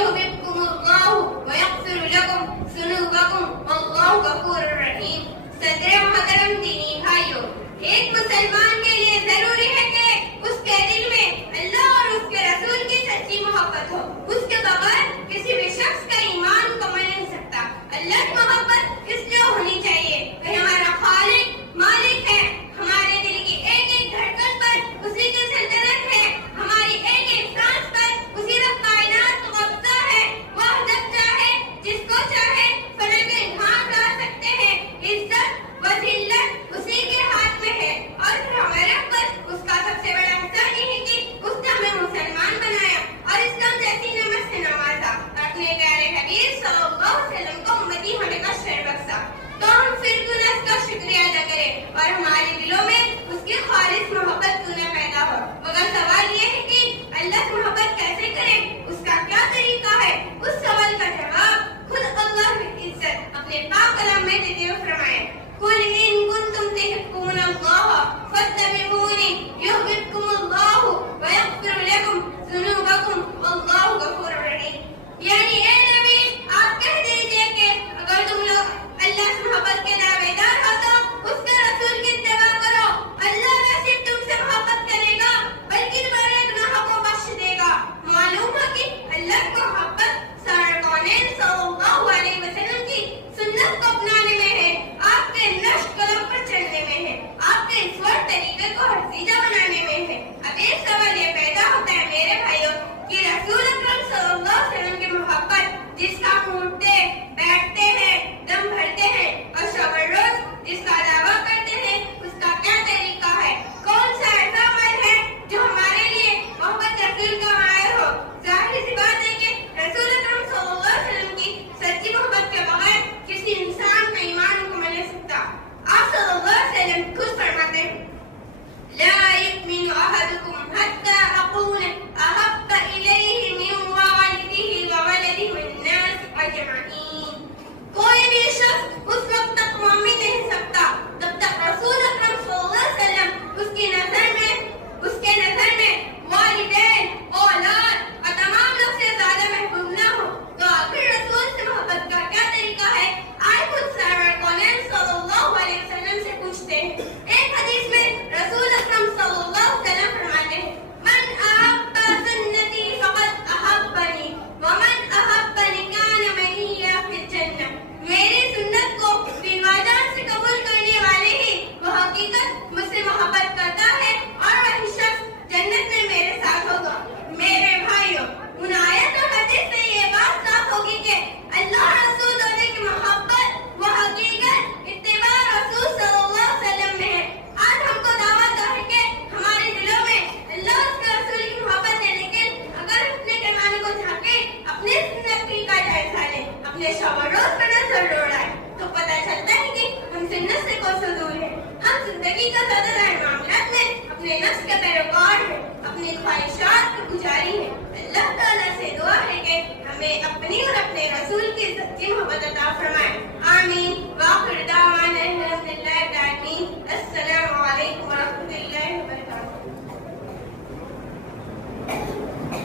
يحببكم الله ويغفر لكم ذنوبكم والله غفور رحیم۔ صدر محترم دینی بھائیوں، ایک مسلمان کے لیے ضروری ہے کہ اس کے دل میں اللہ اور اس کے رسول کی سچی محبت ہو۔ اس کے بغیر کسی بھی شخص کا ایمان مکمل نہیں سکتا۔ اللہ کی محبت اس لیے ہونی چاہیے کہ ہمارا خالق مالک ہے، ہمارے دل کی ایک ایک دھڑکن پر اسی کی سلطنت ہے، ہماری ایک ایک سانس پر اسی وقت کائنات کو قبضہ ہے۔ وہ جب چاہے جس کو چاہے فلک کے گھام لا سکتے ہیں۔ عزت و ذلت اسی کے ہاتھ میں ہے، اور پھر ہمارے اوپر اس کا سب سے بڑا احسان یہ ہے کہ اس نے ہمیں مسلمان بنایا اور اسلام جیسی نعمت سے نوازا، اپنے پیارے حبیب صلی اللہ علیہ وسلم کو امتی ہونے کا شرف بخشا۔ تو ہم پھر کیوں نہ اس کا شکریہ ادا کریں اور ہمارے دلوں میں اس کی خالص محبت کیوں نہ پیدا ہو۔ مگر سوال یہ ہے کہ اللہ کی محبت کیسے کریں، اس کا کیا طریقہ ہے؟ اس سوال کا جواب خود اللہ کی عزت اپنے پاک کلام میں دیتے ہوئے فرمائے، قُلْ إِن كُنتُمْ تُحِبُّونَ اللَّهَ فَاتَّبِعُونِي يُحْبِبْكُمُ اللَّهُ وَيَغْفِرْ لَكُمْ ذُنُوبَكُمْ وَاللَّهُ غَفُورٌ رَحِيمٌ۔ یعنی اے نبی، آپ کہہ دیجئے کہ اگر تم لوگ اللہ سے محبت کے دعوے دار ہو تو اس کے رسول کی اتباع کرو۔ اللہ نہ صرف تم سے محبت کرے گا بلکہ تمہارے گناہوں کو بخش دے گا۔ معلوم ہے کہ اللہ کی محبت سارے کونین صلی اللہ علیہ وسلم کی سنت کو اپنانے میں ہے، آپ کے نقش قدم پر چلنے میں ہے، آپ کے اسور طریقے کو ہرسیدہ بنانے میں ہے۔ اب ایک سوال یہ پیدا ہوتا ہے میرے بھائیوں کہ رسول اکرم صلی اللہ علیہ وسلم کی محبت جس کا اٹھتے بیٹھتے ہیں، دم بھرتے ہیں اور شب روز جس کا دعویٰ کرتے ہیں، اس کا کیا طریقہ ہے؟ کون سا ایسا عمل ہے جو ہمارے لیے محبت رسول کا مائر ہو؟ ظاہر سی بات ہے کہ رسول اکرم صلی اللہ علیہ وسلم کی سچی محبت کے بغیر کسی انسان کا ایمان مکمل نہیں سکتا۔ آپ صلی اللہ علیہ وسلم خود فرماتے ہیں، لا يؤمن أحدكم حتى أكون أحب إليه من والده وولده والناس أجمعين۔ کوئی بھی شخص اس وقت تک مومن نہیں سکتا جب تک رسول اکرم صلی اللہ علیہ وسلم اس کے نظر میں والدین، اولاد اور تمام لوگ سے زیادہ محبوب نہ ہو۔ تو آخر رسول سے محبت کا کیا طریقہ ہے؟ آج خود سرور کونین صلی اللہ علیہ وسلم سے پوچھتے ہیں۔ ایک حدیث میں رسول اکرم صلی اللہ علیہ وسلم فرماتے ہیں، من احب سنتی فقد احبنی ومن احبنی کان معی فی الجنہ۔ میری سنت کو دلواجان سے قبول کرنے والے ہی وہ حقیقت مجھ سے محبت کرتا ہے اور وہی شخص جنت میں میرے ساتھ ہوگا۔ میرے بھائیوں، ان آیت اور حدیث سے یہ بات صاف ہوگی کہ اللہ رسول ہونے کی محبت وہ حقیقت اتباع رسول صلی اللہ علیہ وسلم میں ہے۔ آج ہم کو دعویٰ ہے کہ ہمارے دلوں میں اللہ اس کے رسول کی محبت ہے، لیکن اگر اپنے پیمانے کو جھانکے، اپنے زندگی کا جائزہ لیں، اپنے شب و روز پر نظر دوڑائیں تو پتہ چلتا ہے کہ ہم سنت سے کوسوں دور ہیں۔ ہم زندگی کا زیادہ تر معاملات میں اپنے نفس کے پیروکار ہیں، اپنی خواہشات کو گزاری ہیں۔ اللہ تعالیٰ سے دعا ہے کہ ہمیں اپنی اور اپنے رسول کی